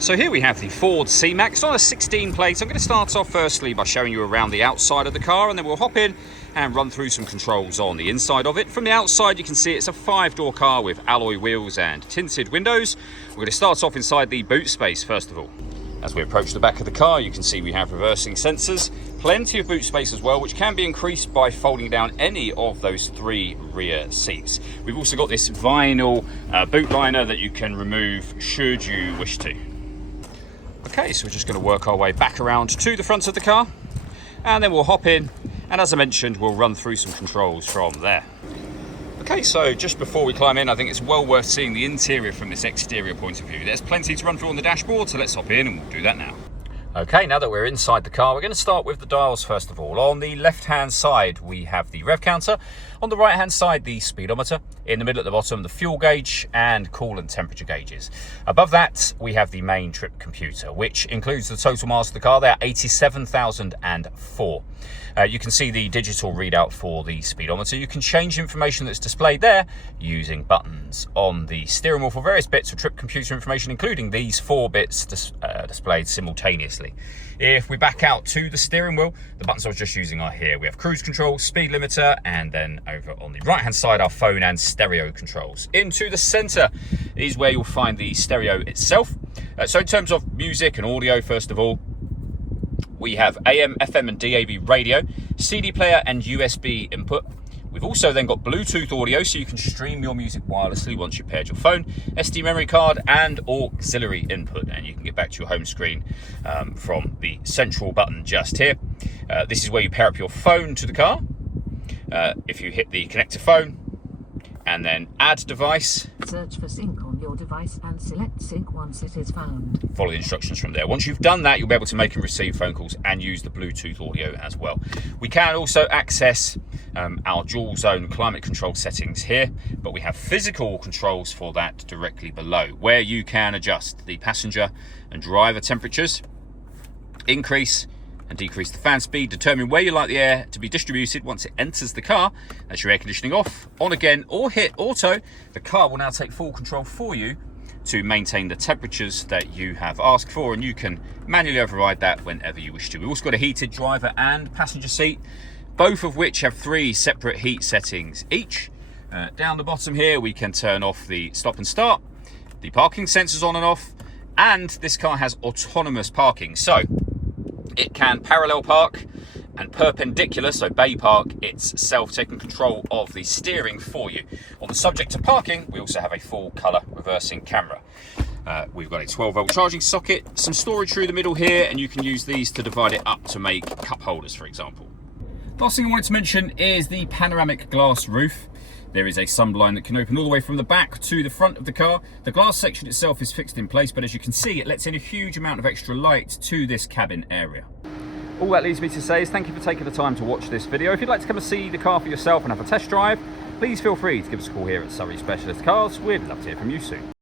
So here we have the Ford C-Max on a 16 plate. I'm going to start off firstly by showing you around the outside of the car, and then we'll hop in and run through some controls on the inside of it. From the outside you can see it's a 5-door car with alloy wheels and tinted windows. We're going to start off inside the boot space first of all. As we approach the back of the car you can see we have reversing sensors, plenty of boot space as well, which can be increased by folding down any of those 3 rear seats. We've also got this vinyl boot liner that you can remove should you wish to. Okay, so we're just going to work our way back around to the front of the car, and then we'll hop in, and as I mentioned, we'll run through some controls from there. Okay, so just before we climb in, I think it's well worth seeing the interior from this exterior point of view. There's plenty to run through on the dashboard, so let's hop in and we'll do that now. Okay, now that we're inside the car, we're going to start with the dials first of all. On the left-hand side, we have the rev counter. On the right-hand side, the speedometer. In the middle at the bottom, the fuel gauge and coolant temperature gauges. Above that, we have the main trip computer, which includes the total miles of the car there, 87,004. You can see the digital readout for the speedometer. You can change information that's displayed there using buttons on the steering wheel for various bits of trip computer information, including these 4 bits displayed simultaneously. If we back out to the steering wheel, the buttons I was just using are here. We have cruise control, speed limiter, and then over on the right-hand side, our phone and stereo controls. Into the center is where you'll find the stereo itself. So in terms of music and audio, first of all, we have AM, FM and DAB radio, CD player and USB input. We've also then got Bluetooth audio, so you can stream your music wirelessly once you've paired your phone, SD memory card and auxiliary input, and you can get back to your home screen from the central button just here. This is where you pair up your phone to the car. If you hit the connect to phone and then add device, search for sync on your device and select sync once it is found. Follow the instructions from there. Once you've done that, you'll be able to make and receive phone calls and use the Bluetooth audio as well. We can also access our dual zone climate control settings here, but we have physical controls for that directly below, where you can adjust the passenger and driver temperatures, increase and decrease the fan speed, determine where you like the air to be distributed once it enters the car. That's your air conditioning off, on again, or hit auto. The car will now take full control for you to maintain the temperatures that you have asked for, and you can manually override that whenever you wish to. We've also got a heated driver and passenger seat, both of which have 3 separate heat settings each. Down the bottom here, we can turn off the stop and start, the parking sensors on and off, and this car has autonomous parking. So it can parallel park and perpendicular, so bay park itself, taking control of the steering for you. On the subject of parking, we also have a full colour reversing camera. We've got a 12-volt charging socket, some storage through the middle here, and you can use these to divide it up to make cup holders, for example. Last thing I wanted to mention is the panoramic glass roof. There is a sunblind that can open all the way from the back to the front of the car. The glass section itself is fixed in place, but as you can see, it lets in a huge amount of extra light to this cabin area. All that leaves me to say is thank you for taking the time to watch this video. If you'd like to come and see the car for yourself and have a test drive, please feel free to give us a call here at Surrey Specialist Cars. We'd love to hear from you soon.